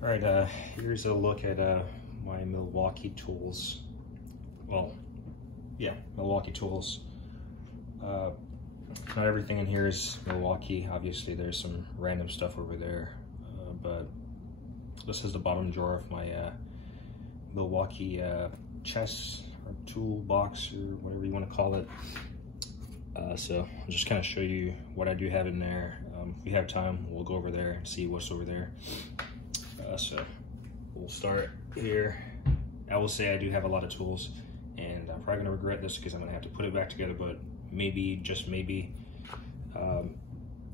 All right, here's a look at my Milwaukee tools. Well, yeah, Milwaukee tools. Not everything in here is Milwaukee. Obviously, there's some random stuff over there, but this is the bottom drawer of my Milwaukee chest or toolbox or whatever you want to call it. So I'll just kind of show you what I do have in there. If we have time, we'll go over there and see what's over there. So we'll start here. I will say I do have a lot of tools, and I'm probably gonna regret this because I'm gonna have to put it back together, but maybe, just maybe,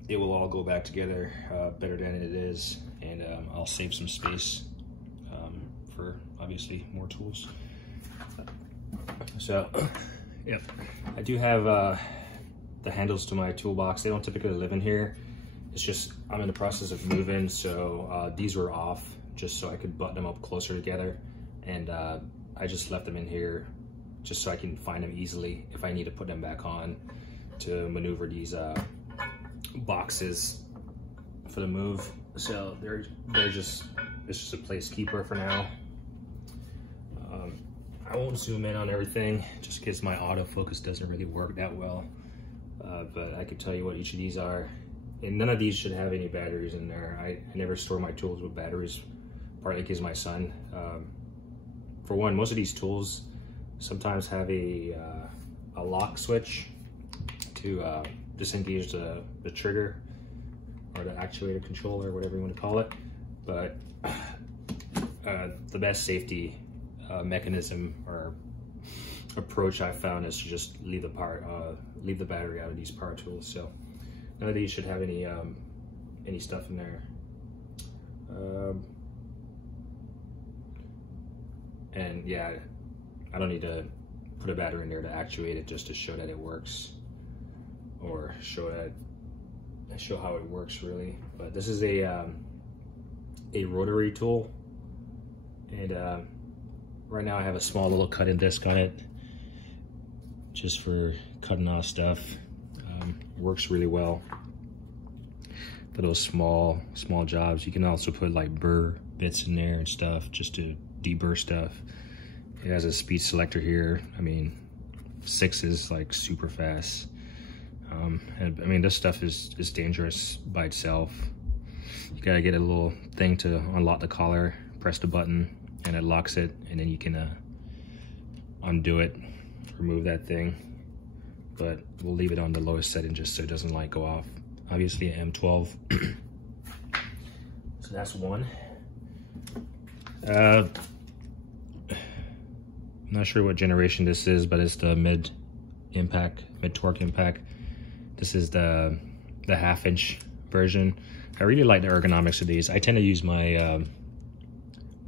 it will all go back together better than it is, and I'll save some space for obviously more tools. So, yep, I do have the handles to my toolbox. They don't typically live in here. It's just, I'm in the process of moving, so these were off just so I could button them up closer together. And I just left them in here just so I can find them easily if I need to put them back on to maneuver these boxes for the move. So they're just, it's just a placekeeper for now. I won't zoom in on everything just because my autofocus doesn't really work that well. But I can tell you what each of these are. And none of these should have any batteries in there. I never store my tools with batteries, partly because my son. For one, most of these tools sometimes have a lock switch to disengage the trigger or the actuator controller, whatever you want to call it. But the best safety mechanism or approach I found is to just leave the battery out of these power tools. So none of these should have any stuff in there. And yeah, I don't need to put a battery in there to actuate it, just to show that it works, or show how it works really. But this is a rotary tool, and right now I have a small little cut-in disc on it, just for cutting off stuff. Works really well for those small jobs. You can also put like burr bits in there and stuff just to deburr stuff. It has a speed selector here. I mean, 6 is like super fast. And I mean, this stuff is dangerous by itself. You gotta get a little thing to unlock the collar, press the button, and it locks it, and then you can undo it, remove that thing. But we'll leave it on the lowest setting just so it doesn't like go off. Obviously an M12. So that's one. I'm not sure what generation this is, but it's the mid torque impact. This is the 1/2-inch version. I really like the ergonomics of these. I tend to use my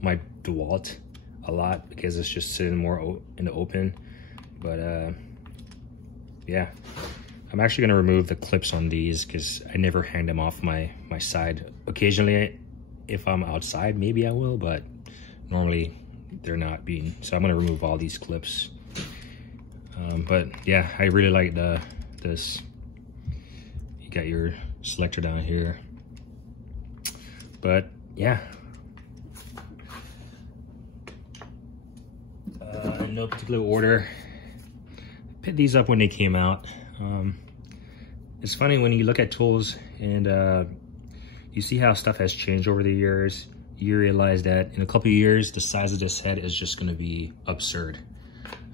my DeWalt a lot because it's just sitting more in the open. But yeah, I'm actually gonna remove the clips on these because I never hang them off my side. Occasionally, if I'm outside, maybe I will, but normally they're not being. So I'm gonna remove all these clips. But yeah, I really like this. You got your selector down here. But yeah, in no particular order. Picked these up when they came out. It's funny when you look at tools and you see how stuff has changed over the years. You realize that in a couple of years, the size of this head is just going to be absurd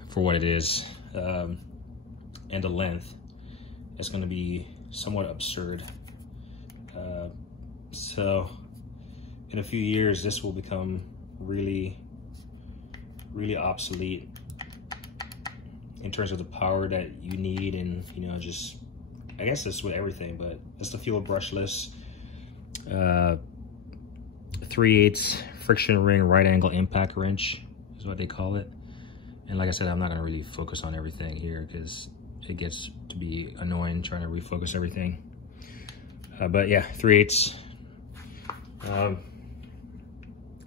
for what it is, and the length is going to be somewhat absurd. So in a few years, this will become really obsolete in terms of the power that you need, and you know, just I guess it's with everything, but it's the fuel brushless 3/8 friction ring right angle impact wrench is what they call it. And like I said, I'm not gonna really focus on everything here because it gets to be annoying trying to refocus everything. But yeah, 3/8.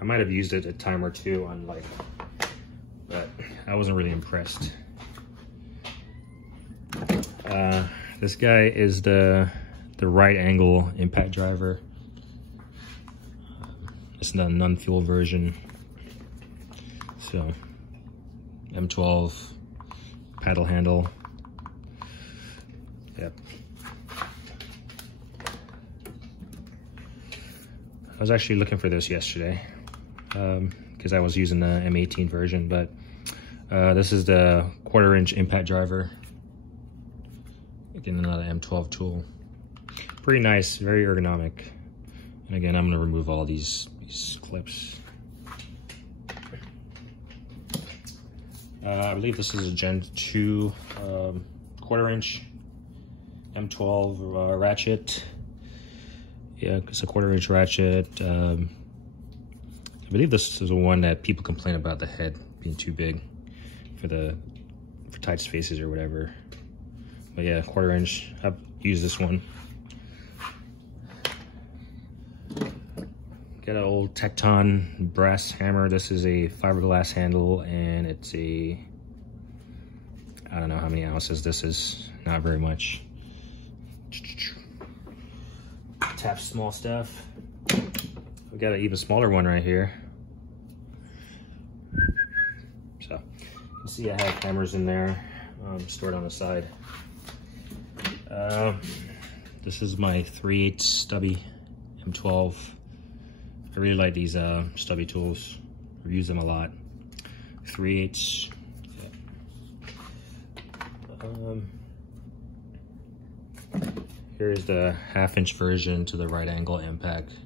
I might have used it a time or two on like, but I wasn't really impressed. This guy is the right angle impact driver. It's the non-fuel version. So M12 paddle handle. Yep. I was actually looking for this yesterday because I was using the M18 version, but this is the 1/4" impact driver. Again, another M12 tool. Pretty nice, very ergonomic. And again, I'm gonna remove all these clips. I believe this is a Gen 2 1/4" M12 ratchet. Yeah, it's a 1/4" ratchet. I believe this is the one that people complain about the head being too big for tight spaces or whatever. But yeah, 1/4". I've used this one. Got an old Tecton brass hammer. This is a fiberglass handle, and it's a, I don't know how many ounces this is. Not very much. Tap small stuff. We got an even smaller one right here. So you can see I have hammers in there stored on the side. This is my 3/8 Stubby M12. I really like these stubby tools. I've used them a lot. 3/8. Here's the 1/2" version to the right angle impact.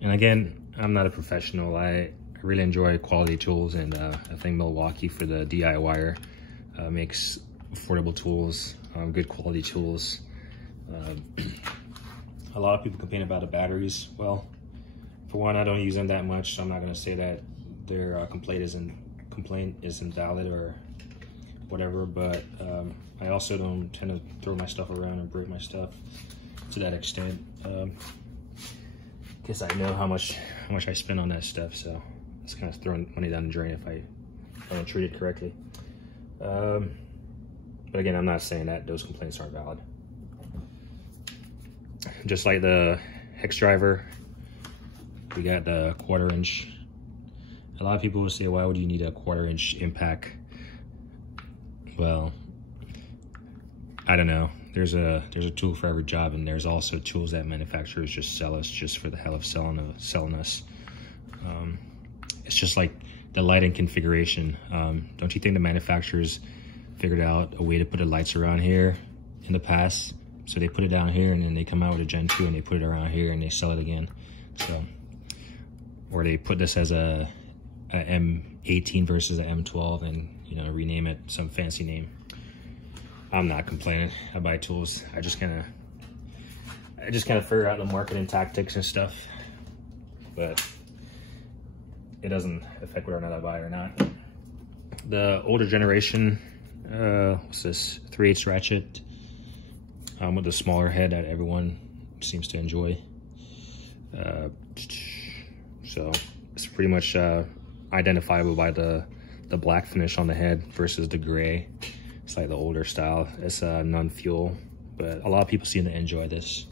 And again, I'm not a professional. I really enjoy quality tools, and I think Milwaukee for the DIYer makes affordable tools, good quality tools. A lot of people complain about the batteries. Well, for one, I don't use them that much, so I'm not going to say that their complaint isn't valid or whatever. But I also don't tend to throw my stuff around and break my stuff to that extent, because I know how much I spend on that stuff. So it's kind of throwing money down the drain if I don't treat it correctly. But again, I'm not saying that those complaints aren't valid. Just like the hex driver, we got the 1/4". A lot of people will say, why would you need a 1/4" impact? Well, I don't know. There's a tool for every job, and there's also tools that manufacturers just sell us just for the hell of selling us. It's just like the lighting configuration. Don't you think the manufacturers figured out a way to put the lights around here in the past? So they put it down here, and then they come out with a Gen 2 and they put it around here and they sell it again. So, or they put this as a M18 versus a M12 and, you know, rename it some fancy name. I'm not complaining. I buy tools. I just kind of figure out the marketing tactics and stuff, but it doesn't affect whether or not I buy it or not. The older generation, what's this? 3/8 ratchet. With the smaller head that everyone seems to enjoy. So it's pretty much identifiable by the black finish on the head versus the gray. It's like the older style. It's non-fuel, but a lot of people seem to enjoy this.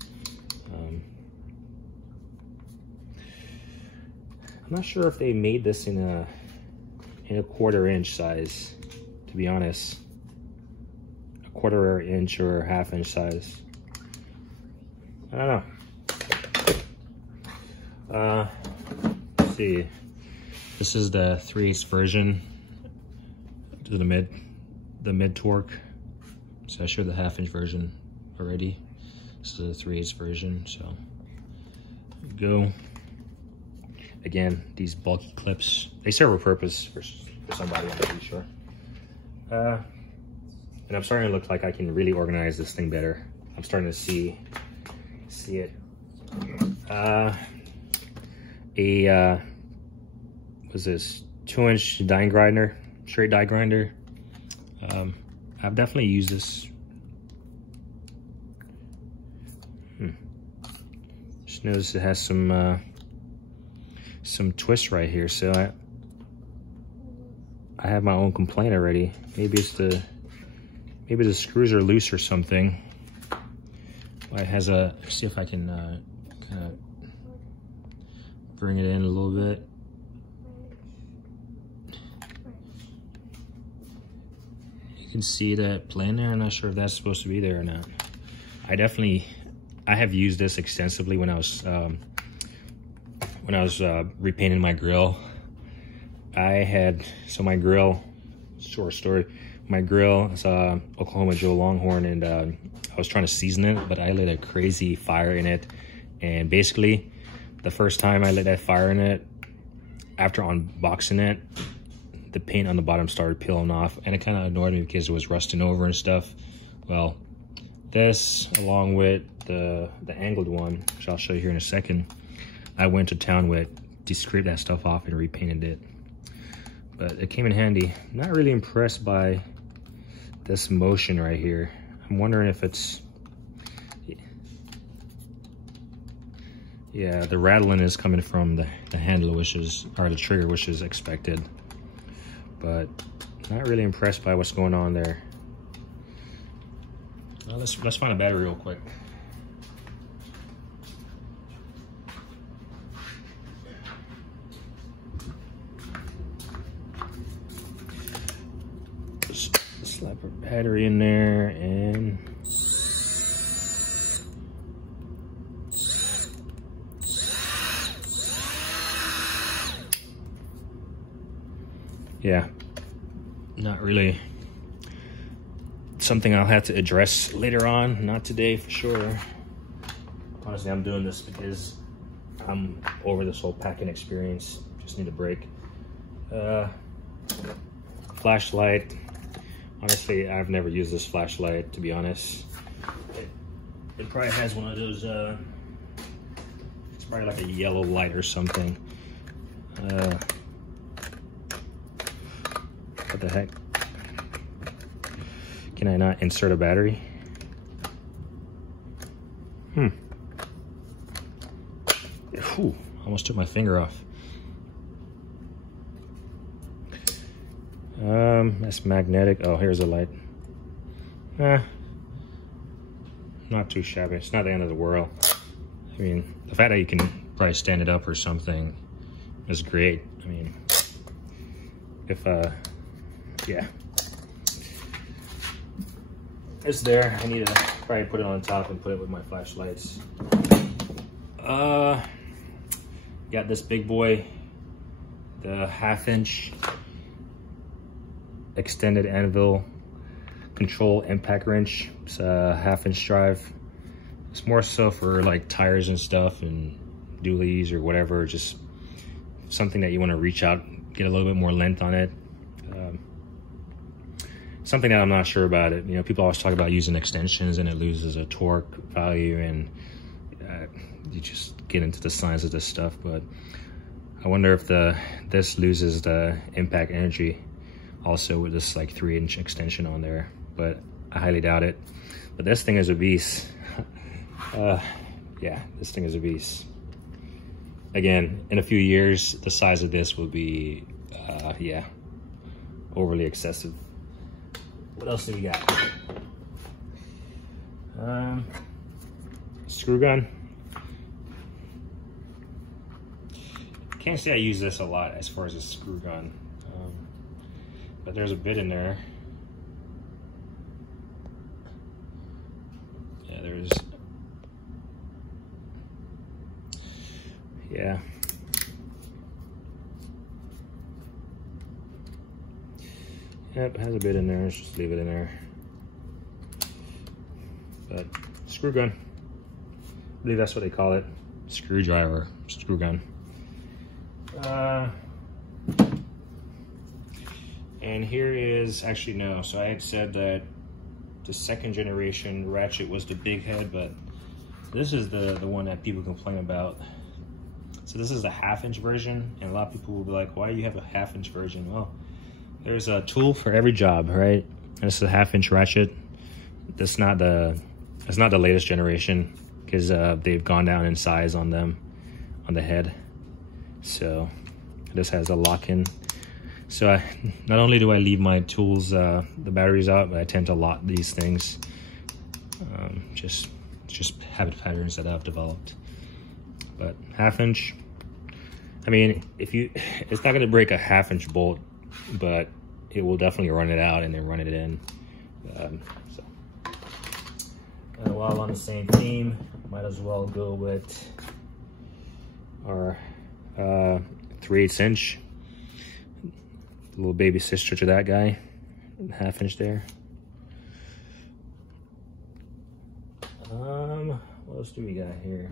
I'm not sure if they made this in a 1/4" size, to be honest. 1/4" or 1/2" size. I don't know. Let's see. This is the 3/8 version to the mid torque. So I showed the 1/2" version already. This is the 3/8 version. So go. Again, these bulky clips, they serve a purpose for somebody, I'm pretty sure. And I'm starting to look like I can really organize this thing better. I'm starting to see it. What's this? 2" die grinder, straight die grinder. I've definitely used this. Just noticed it has some twists right here, so I have my own complaint already. Maybe the screws are loose or something. It has a, see if I can kind of bring it in a little bit. You can see that plane there. I'm not sure if that's supposed to be there or not. I have used this extensively when I was repainting my grill. My grill, short story, my grill is Oklahoma Joe Longhorn, and I was trying to season it, but I lit a crazy fire in it. And basically, the first time I lit that fire in it, after unboxing it, the paint on the bottom started peeling off, and it kind of annoyed me because it was rusting over and stuff. Well, this, along with the angled one, which I'll show you here in a second, I went to town with to scrape that stuff off and repainted it. But it came in handy. I'm not really impressed by this motion right here. I'm wondering if it's... Yeah, the rattling is coming from the handle, or the trigger, which is expected. But not really impressed by what's going on there. Well, let's find a battery real quick. Just slap a battery in there and yeah, not really something I'll have to address later on, not today for sure. Honestly, I'm doing this because I'm over this whole packing experience. Just need a break. Flashlight. Honestly, I've never used this flashlight, to be honest. It probably has one of those, it's probably like a yellow light or something. What the heck? Can I not insert a battery? Whew, almost took my finger off. That's magnetic. Oh, here's a light. Not too shabby. It's not the end of the world. I mean, the fact that you can probably stand it up or something is great. I mean, if yeah, it's there. I need to probably put it on top and put it with my flashlights. Got this big boy, the 1/2" extended anvil control impact wrench. It's a 1/2" drive. It's more so for like tires and stuff and dualies or whatever, just something that you want to reach out, get a little bit more length on it. Something that I'm not sure about it. You know, people always talk about using extensions and it loses a torque value, and you just get into the science of this stuff. But I wonder if this loses the impact energy also with this like 3" extension on there, but I highly doubt it. But this thing is a beast. Yeah, this thing is a beast. Again, in a few years, the size of this will be, yeah, overly excessive. What else do we got? Screw gun. Can't say I use this a lot as far as a screw gun, but there's a bit in there. Yeah, there's, yeah. Yep, it has a bit in there. Let's just leave it in there. But screw gun. I believe that's what they call it. Screwdriver, screw gun. And here is, actually no, so I had said that the 2nd generation Ratchet was the big head, but this is the one that people complain about. So this is the 1/2" version, and a lot of people will be like, why do you have a 1/2" version? Well, there's a tool for every job, right? And this is a 1/2" Ratchet. That's not the latest generation, because they've gone down in size on them, on the head. So this has a lock-in. So not only do I leave my tools, the batteries out, but I tend to lock these things. Just habit patterns that I've developed. But 1/2", I mean, it's not gonna break a 1/2 inch bolt, but it will definitely run it out and then run it in. While on the same theme, might as well go with our 3/8 inch, little baby sister to that guy, 1/2 inch there. What else do we got here?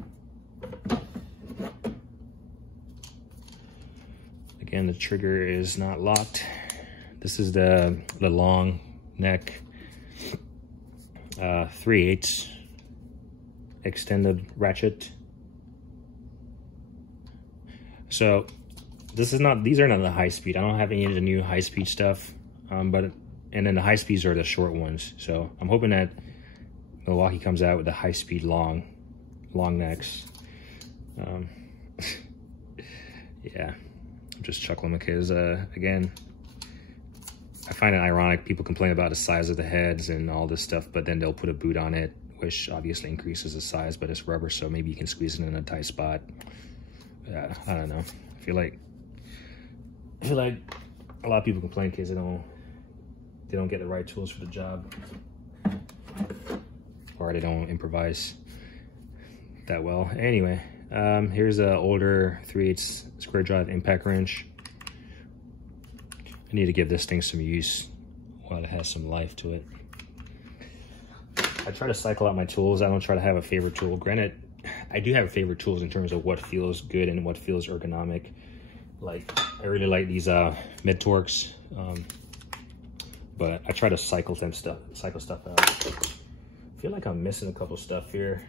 Again, the trigger is not locked. This is the long neck 3/8 extended ratchet. So these are not the high speed. I don't have any of the new high speed stuff, and then the high speeds are the short ones. So I'm hoping that Milwaukee comes out with the high speed long necks. Yeah, I'm just chuckling because again, I find it ironic people complain about the size of the heads and all this stuff, but then they'll put a boot on it, which obviously increases the size, but it's rubber, so maybe you can squeeze it in a tight spot. I don't know. I feel like a lot of people complain because they don't get the right tools for the job, or they don't improvise that well. Anyway, here's an older 3/8 square drive impact wrench. I need to give this thing some use while it has some life to it. I try to cycle out my tools. I don't try to have a favorite tool. Granted, I do have favorite tools in terms of what feels good and what feels ergonomic. Like, I really like these mid-torques, but I try to cycle stuff out. I feel like I'm missing a couple stuff here.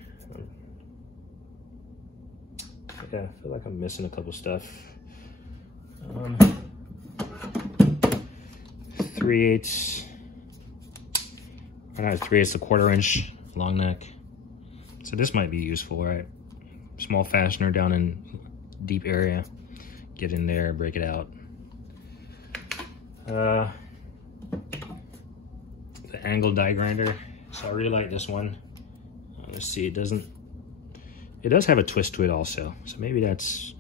Yeah, I feel like I'm missing a couple stuff. 3/8, or not 3/8, a 1/4 inch long neck. So this might be useful, right? Small fastener down in deep area. Get in there, break it out. The angle die grinder. So I really like this one. Let's see, it does have a twist to it also. So maybe that's,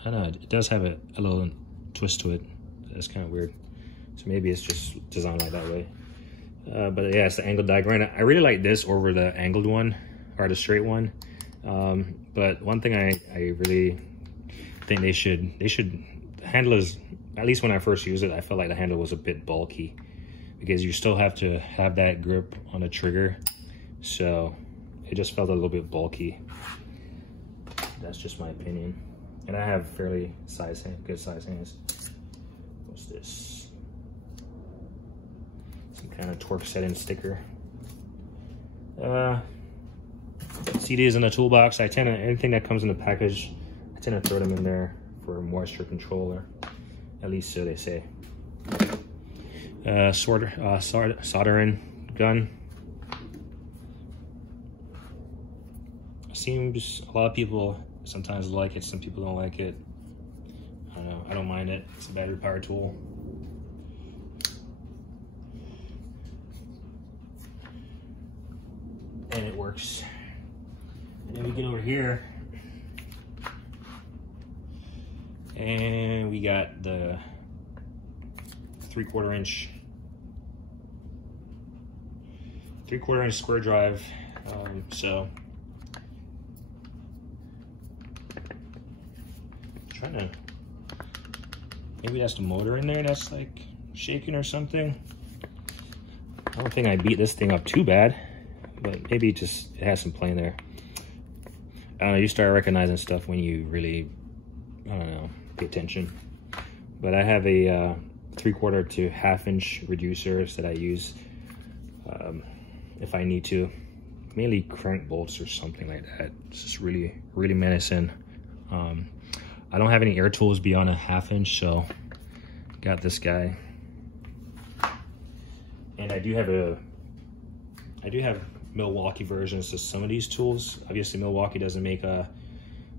I don't know, it does have a little twist to it. That's kind of weird. So maybe it's just designed like that way. But yeah, it's the angled die grinder. I really like this over the angled one, or the straight one. But one thing I really think they should, the handle is, at least when I first used it, I felt like the handle was a bit bulky, because you still have to have that grip on the trigger. So it just felt a little bit bulky. That's just my opinion. And I have fairly good size hands. What's this? Some kind of torque setting sticker. CDs in the toolbox. Anything that comes in the package, I tend to throw them in there for moisture control, or at least so they say. Soldering gun. Seems a lot of people sometimes like it, some people don't like it. I don't know, I don't mind it. It's a battery powered tool. And it works. And then we get over here, and we got the 3/4 inch square drive. So trying to, maybe that's the motor in there that's like shaking or something. I don't think I beat this thing up too bad, but maybe it has some play in there. I don't know, you start recognizing stuff when you really, I don't know, pay attention. But I have a 3/4 to 1/2 inch reducers that I use if I need to, mainly crank bolts or something like that. It's just really, really menacing. I don't have any air tools beyond a 1/2 inch, so got this guy. And I do have Milwaukee versions to some of these tools. Obviously Milwaukee doesn't make a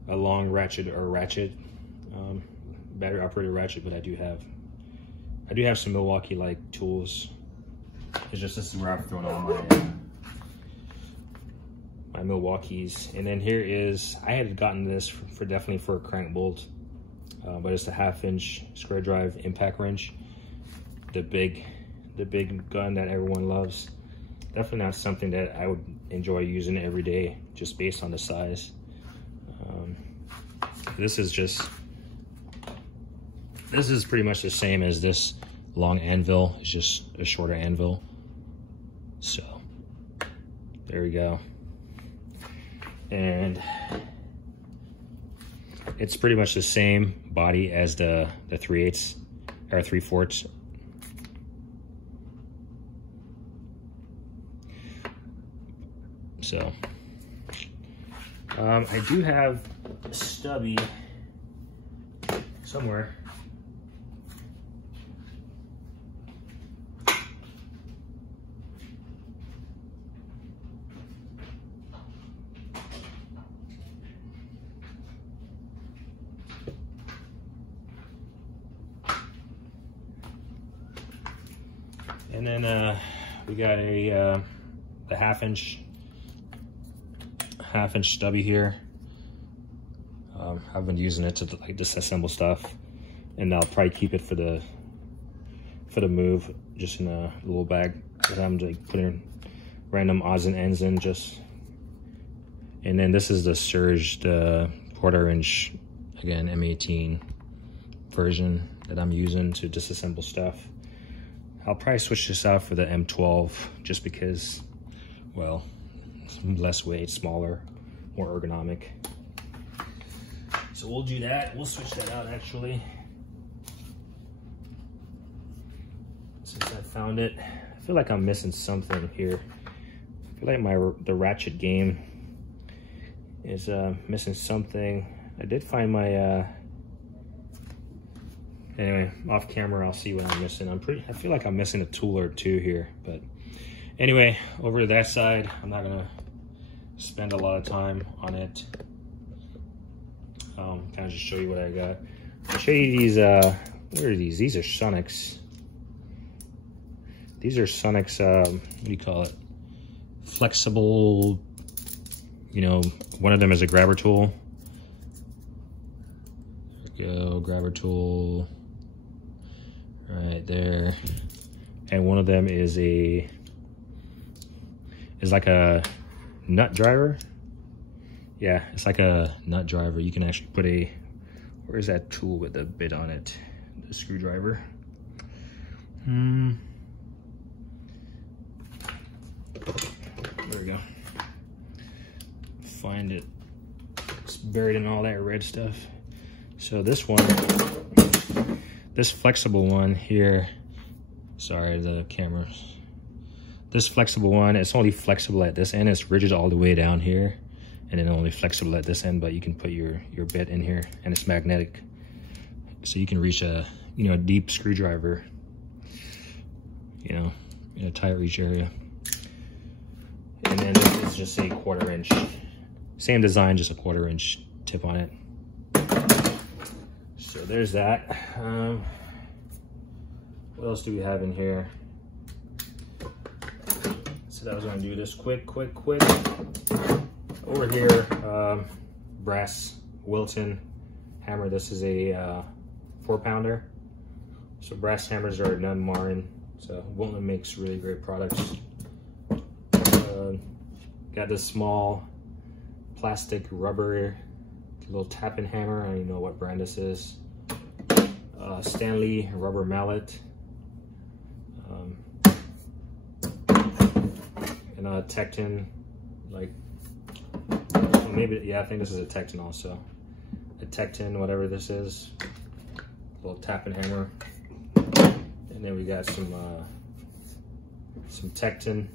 long ratchet or ratchet, battery operated ratchet, but I do have some Milwaukee like tools. It's just, this is where I've thrown all my Milwaukee's. And then here is, I had gotten this for definitely for a crank bolt, but it's a 1/2-inch square drive impact wrench, the big gun that everyone loves. Definitely not something that I would enjoy using every day, just based on the size. This is pretty much the same as this long anvil. It's just a shorter anvil. So there we go. And it's pretty much the same body as the 3/8 or 3/4. So I do have a stubby somewhere. And then we got the 1/2-inch stubby here. I've been using it to like disassemble stuff, and I'll probably keep it for the move, just in a little bag that I'm like putting random odds and ends in. Just, and then this is the surged 1/4-inch, again M18 version that I'm using to disassemble stuff. I'll probably switch this out for the M12 just because, well, it's less weight, smaller, more ergonomic. So we'll do that. We'll switch that out actually. Since I found it, I feel like I'm missing something here. I feel like the Ratchet game is missing something. I did find my anyway, off camera I'll see what I'm missing. I feel like I'm missing a tool or two here, but anyway, over to that side, I'm not gonna spend a lot of time on it. Kind of just show you what I got. I'll show you these, what are these? These are Sonics. These are Sonics, what do you call it? Flexible, you know, one of them is a grabber tool. There we go, grabber tool. Right there. And one of them is like a nut driver. Yeah, it's like a nut driver. You can actually put where's that tool with the bit on it? The screwdriver. There we go. Find it. It's buried in all that red stuff. So this one, this flexible one here, sorry, the camera. This flexible one, it's only flexible at this end. It's rigid all the way down here, and then only flexible at this end, but you can put your bit in here, and it's magnetic. So you can reach a deep screwdriver, in a tight reach area. And then this is just a 1/4-inch, same design, just a 1/4-inch tip on it. So there's that. What else do we have in here? So I was gonna do this quick. Over here, brass Wilton hammer. This is a 4-pounder. So brass hammers are none marring. So Wilton makes really great products. Got this small plastic rubber little tapping hammer. I don't even know what brand this is. Stanley rubber mallet. And a Tecton, like, maybe, yeah, I think this is a Tecton also. A Tecton, whatever this is. Little tapping hammer. And then we got some Tecton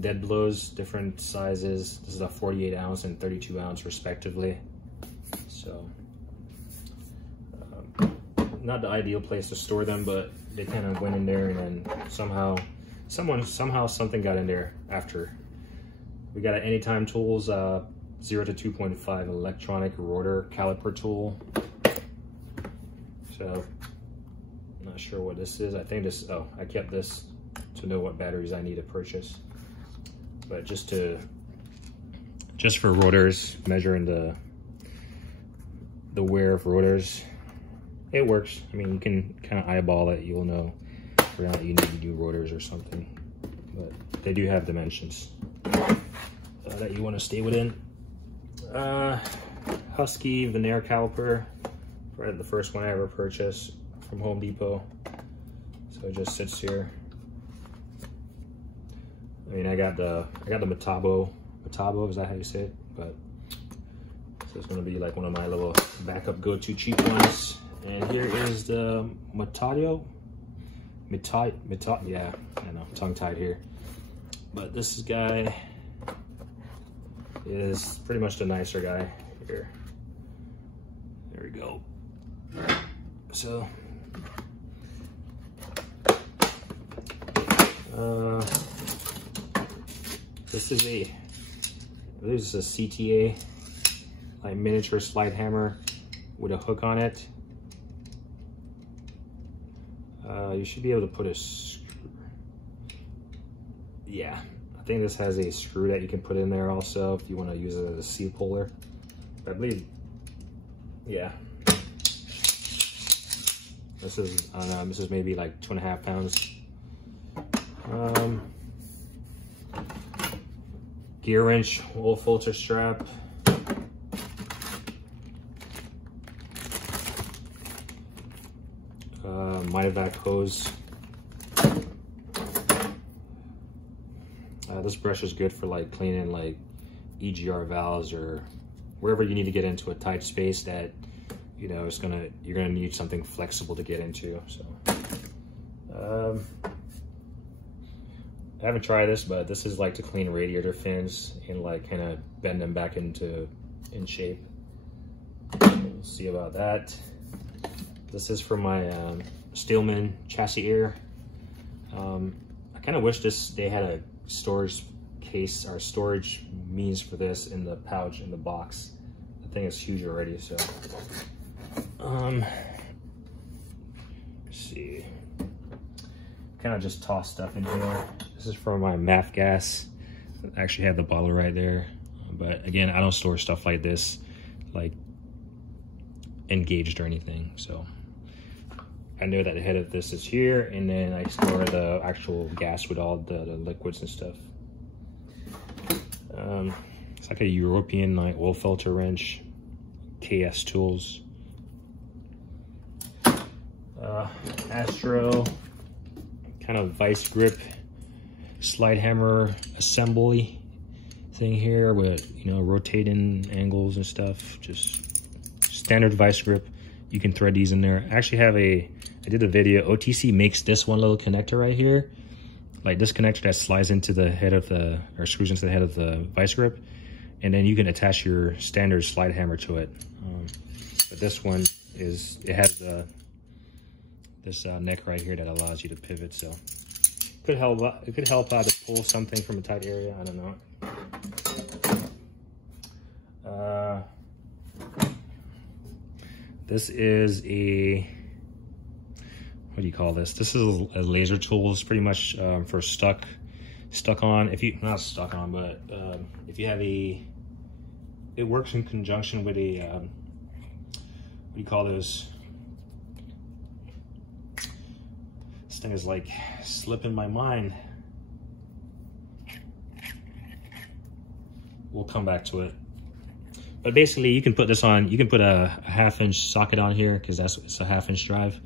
dead blows, different sizes. This is a 48 ounce and 32 ounce respectively. So not the ideal place to store them, but they kind of went in there, and then somehow something got in there after. We got an Anytime Tools 0 to 2.5 electronic rotor caliper tool. So I'm not sure what this is. I think this, oh, I kept this to know what batteries I need to purchase. But just to just for rotors, measuring the wear of rotors. It works. I mean, you can kind of eyeball it. You'll know whether or not you need new rotors or something. But they do have dimensions that you want to stay within. Husky veneer caliper, right, the first one I ever purchased from Home Depot. So it just sits here. I mean, I got the Metabo, is that how you say it? But so it's gonna be like one of my little backup go-to cheap ones. And here is the Metado, yeah, I know, tongue-tied here. But this guy is pretty much the nicer guy here. There we go. So, this is a CTA, like miniature slide hammer with a hook on it. You should be able to put a screw. Yeah, I think this has a screw that you can put in there also if you want to use it as a C puller. I believe, yeah. This is, I don't know, this is maybe like 2.5 pounds. Gear wrench, oil filter strap. Vac hose. This brush is good for like cleaning like EGR valves or wherever you need to get into a tight space that, you know, you're gonna need something flexible to get into. So I haven't tried this, but this is like to clean radiator fins and like kind of bend them back in shape. We'll see about that. This is for my Steelman chassis air. I kind of wish they had a storage case or storage means for this in the pouch in the box. The thing is huge already, so let's see. Kind of just toss stuff in here. This is for my MAF gas. I actually have the bottle right there, but again, I don't store stuff like this like engaged or anything, so I know that the head of this is here, and then I store the actual gas with all the liquids and stuff. It's like a European like oil filter wrench, KS tools. Astro kind of vice grip slide hammer assembly thing here with, you know, rotating angles and stuff. Just standard vice grip. You can thread these in there. I actually have I did a video. OTC makes this one little connector right here, like this connector that slides into the head of or screws into the head of the vice grip, and then you can attach your standard slide hammer to it. But this one it has this neck right here that allows you to pivot, so it could help out to pull something from a tight area. I don't know. This is what do you call this? This is a laser tool. It's pretty much for stuck on. If you not stuck on, but if you have it works in conjunction with a what do you call this? This thing is like slipping my mind. We'll come back to it. But basically, you can put this on. You can put a 1/2-inch socket on here because it's a 1/2-inch drive.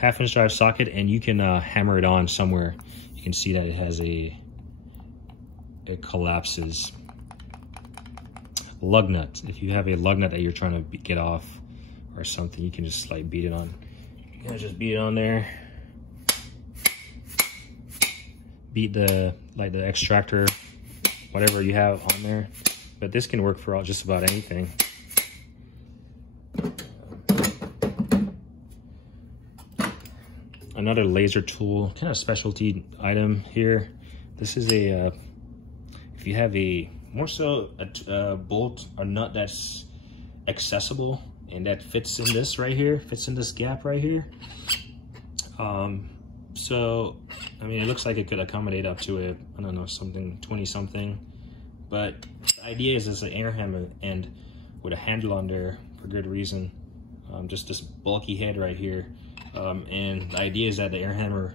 1/2-inch drive socket, and you can hammer it on somewhere. You can see that it has it collapses. Lug nut. If you have a lug nut that you're trying to get off or something, you can just like beat it on. You can just beat it on there. Beat the extractor, whatever you have on there. But this can work for just about anything. Another laser tool, kind of specialty item here. This is if you have more so a bolt or nut that's accessible and that fits in this right here, fits in this gap right here. So, I mean, it looks like it could accommodate up to I don't know, something 20 something. But the idea is it's an air hammer end with a handle on there for good reason. Just this bulky head right here. And the idea is that the air hammer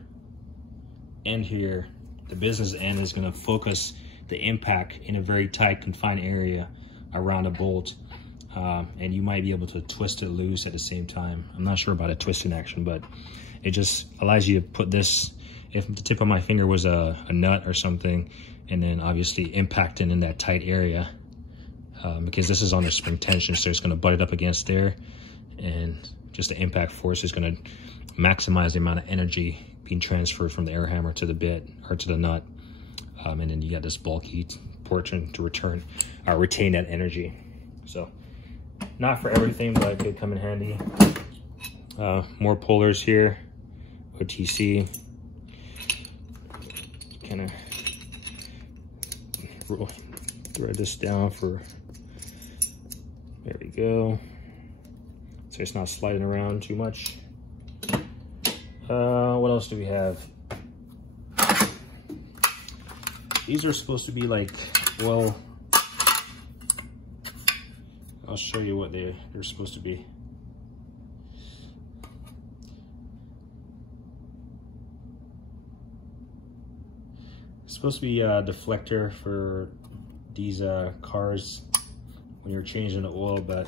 end here, the business end, is gonna focus the impact in a very tight confined area around a bolt. And you might be able to twist it loose at the same time. I'm not sure about a twisting action, but it just allows you to put this, if the tip of my finger was a nut or something, and then obviously impacting in that tight area, because this is on a spring tension, so it's gonna butt it up against there, and just the impact force is gonna maximize the amount of energy being transferred from the air hammer to the bit or to the nut. And then you got this bulky portion to retain that energy. So not for everything, but it could come in handy. More pullers here, OTC. Kind of thread this down for, there we go. So it's not sliding around too much. What else do we have? These are supposed to be like, well, I'll show you what they're supposed to be. It's supposed to be a deflector for these cars when you're changing the oil, but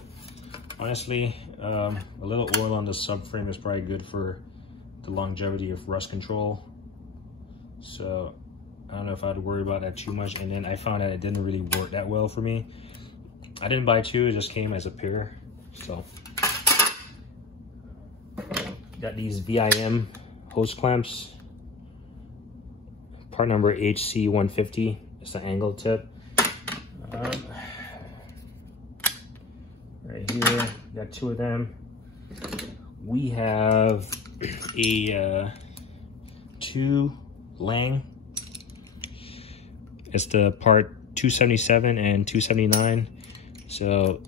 honestly, a little oil on the subframe is probably good for the longevity of rust control. So I don't know if I'd worry about that too much. And then I found that it didn't really work that well for me. I didn't buy two, it just came as a pair. So got these Vim hose clamps, part number HC150. It's an angle tip. Right here, got two of them. We have a 2 Lang. It's the part 277 and 279. So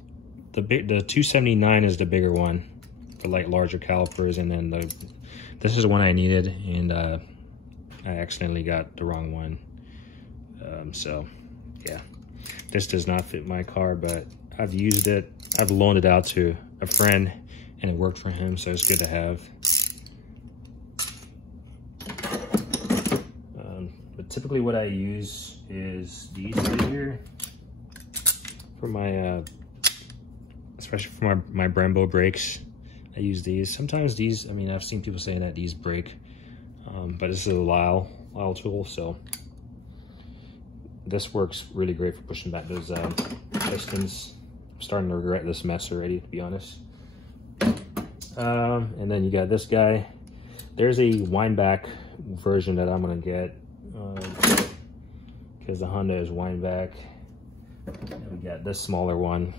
the 279 is the bigger one for like larger calipers, and then this is the one I needed, and I accidentally got the wrong one. So yeah, this does not fit my car, but I've used it. I've loaned it out to a friend and it worked for him, so it's good to have. But typically what I use is these right here for my, especially for my Brembo brakes. I use these. Sometimes these, I mean, I've seen people saying that these break, but this is a Lyle tool, so this works really great for pushing back those pistons. I'm starting to regret this mess already, to be honest. And then you got this guy. There's a wind back version that I'm gonna get, because the Honda is wind back. And we got this smaller one.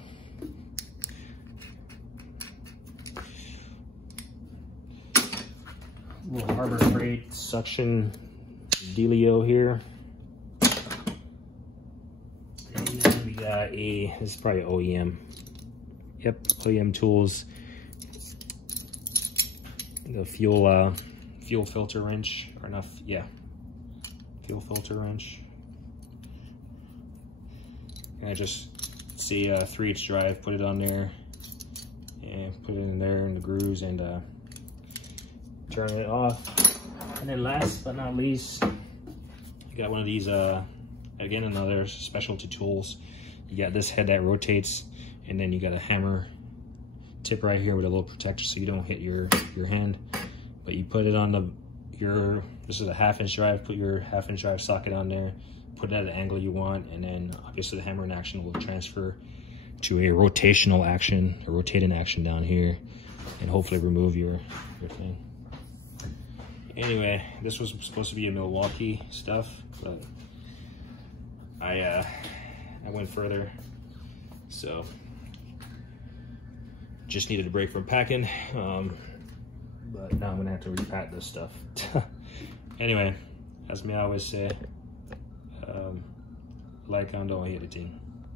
Little Harbor Freight suction dealio here. And then we got this is probably OEM. Yep, OEM tools. The fuel filter wrench, or enough, yeah. Fuel filter wrench. And I just see a 3/8 drive, put it on there, and put it in there in the grooves, and turn it off. And then last but not least, you got one of these, again, another specialty tools. You got this head that rotates, and then you got a hammer tip right here with a little protector so you don't hit your hand. But you put it on this is a 1/2" drive, put your 1/2" drive socket on there, put it at the angle you want, and then obviously the hammer in action will transfer to a rotational action, a rotating action down here, and hopefully remove your thing. Anyway, this was supposed to be a Milwaukee stuff, but I went further, so just needed a break from packing. But now I'm gonna have to repack this stuff. Anyway, as me always say, like, don't hate the team.